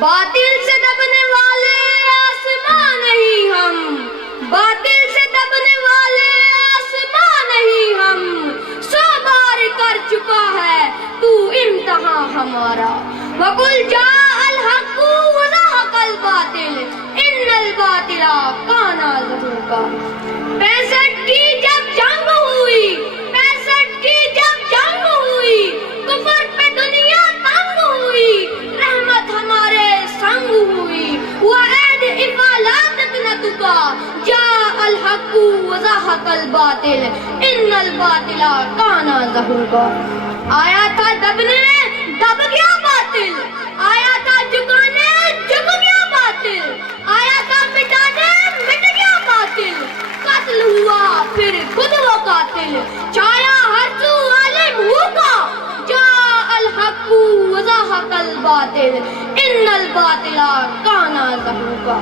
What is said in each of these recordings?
باطل سے دبنے والے آسمان نہیں ہم، باطل سے دبنے والے آسمان نہیں ہم، 100 بار کر چکا ہے تو امتحان ہمارا۔ وَقُلْ جَاءَ الْحَقُّ وَزَهَقَ الْبَاطِلُ إِنَّ الْبَاطِلَ كَانَ زَهُوقًا۔ 65 کی جب جنگ ہوئی، 65 کی جب جنگ ہوئی، کفر پہ دنیا تنگ ہوئی، رحمت ہمارے سنگ ہوئی، وعید افالات نتکا جاء الحق وزهق الباطل ان الباطل کان زہوقا۔ آیا تھا دبنے دب گیا باطل، آیا تھا جھکانے جھک گیا باطل، آیا تھا مٹانے مٹ گیا باطل، قتل ہوا پھر خود وہ قاتل، چھایا ہر سو عالم ہو کا جاء الحق وزهق الباطل ان الباطل کان زہوقا۔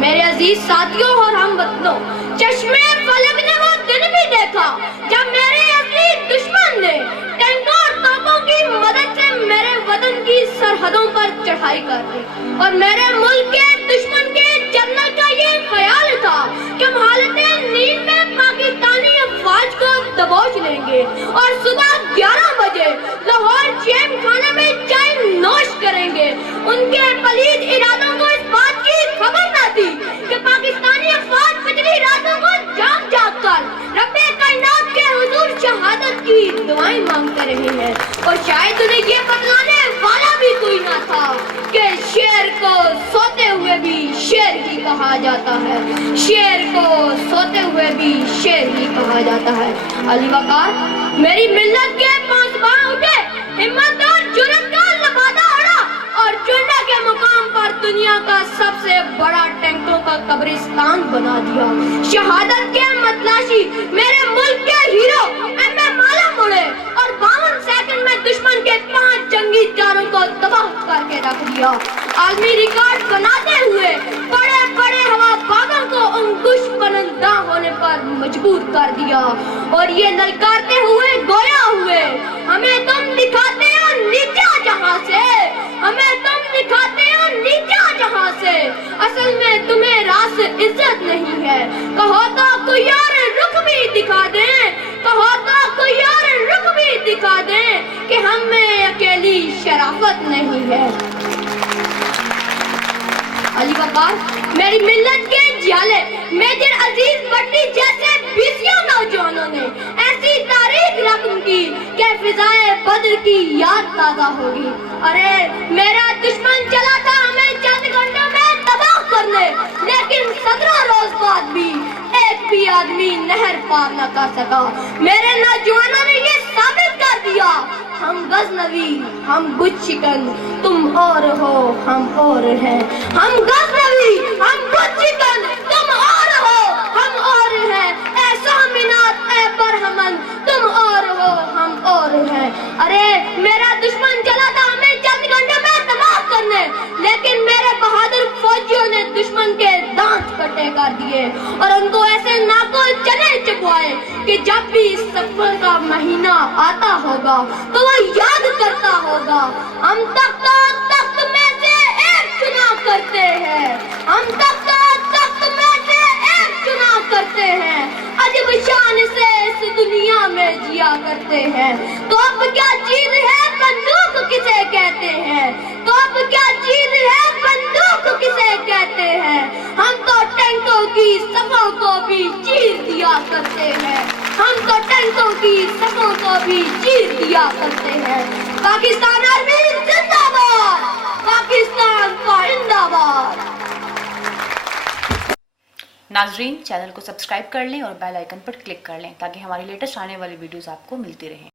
میرے عزیز ساتھیوں اور ہم وطنوں، چشمے فلک نے وہ دن بھی دیکھا جب میرے اصلی دشمن نے ٹینکوں اور توپوں کی مدد سے میرے وطن کی سرحدوں پر چڑھائی کر دی، اور میرے ملک کے دشمن کے جنرل کا یہ خیال تھا کہ ہم حالت نیند میں پاکستانی افواج کو دبوچ لیں گے اور صبح 11 بجے لاہور جیم خانے میں چائے نوش کریں گے۔ ان کے پلید ارادوں کو اس بات کی خبر نہ تھی کہ پاکستانی افواج پچھلی راتوں کو جاگ جاگ کر رب کائنات کے حضور شہادت کی دعائیں مانگتے رہے ہیں، اور شاید انہیں یہ بتلانے والا بھی کوئی نہ تھا کہ شیر کو سوتے ہوئے بھی شیر ہی کہا جاتا ہے، شیر کو سوتے ہوئے بھی شیر ہی کہا جاتا ہے۔ علی وقار میری ملت کے پاسباں اٹھے، ہمت اور جرأت کا لبادہ اڑا اور چنڈا کے مقام پر دنیا کا سب سے بڑا ٹینکوں کا قبرستان بنا دیا۔ شہادت کے متلاشی میرے ملک کے ہیرو ایم اے مالا مڑے اور 52 سیکنڈ میں دشمن کے 5 جنگی جاروں کو تباہ کر کے رکھ دیا۔ عالمی ریکارڈ بناتے ہوئے بڑے بڑے ہوا بازوں کو انگوش پرندہ ہونے پر مجبور کر دیا، اور یہ للکارتے ہوئے گویا ہوئے، ہمیں تم دکھاتے ہو نیچا جہاں سے، ہمیں تم دکھاتے ہو نیچا جہاں سے، اصل میں تمہیں راس عزت نہیں ہے، کہو تو کوئی اور رخ بھی دکھا دیں، کہو تو کوئی اور رخ بھی دکھا دیں کہ ہم میں اکیلی شرافت نہیں ہے۔ علی وقار میری ملت کے جیالے میجر عزیز بٹی جیسے 20 نوجوانوں نے ایسی تاریخ رقم کی کہ فضائے بدر کی یاد تازہ ہوگی۔ ارے میرا دشمن چلا تھا ہمیں چند گھنٹوں میں تباہ کرنے، لیکن 17 روز بعد بھی ایک بھی آدمی نہر پار نہ کر سکا۔ میرے نوجوانوں نے یہ ثابت کر دیا، ہم غزنوی ہم بت شکن، تم اور ہو ہم اور ہیں، ہم غزنوی ہم بت شکن، تم اور ہو ہم اور ہیں، اے سامنات اے برہمن، تم اور ہو ہم اور ہیں۔ ارے میرا دشمن چلا تھا ہمیں چند گھنٹوں میں تباہ کرنے، لیکن میرے بہادر فوجیوں نے دشمن کے دانت کٹے کر دیے اور ان کو ایسے ناکو چنے چبوائے کہ جب بھی سفر کا مہینہ آتا ہوگا تو وہ یاد کرتا ہوگا، ہم تخت میں سے ایک چنا کرتے ہیں، ہم تخت میں سے ایک چنا کرتے ہیں، عجب شان سے اس دنیا میں جیا کرتے ہیں۔ تو اب کیا چیز ہے بندوق کسے کہتے ہیں، تو اب کیا چیز ہے بندوق کسے کہتے ہیں، ہم تو ٹینکوں کی صفوں کو بھی چیر دیا کرتے ہیں، ہم تو ٹینکوں کی صفوں کو بھی چیر دیا کرتے ہیں۔ پاکستان آرمی زندہ باد، پاکستان پائندہ باد۔ ناظرین چینل کو سبسکرائب کر لیں اور بیل آئیکن پر کلک کر لیں تاکہ ہماری لیٹسٹ آنے والی ویڈیوز آپ کو ملتی رہیں۔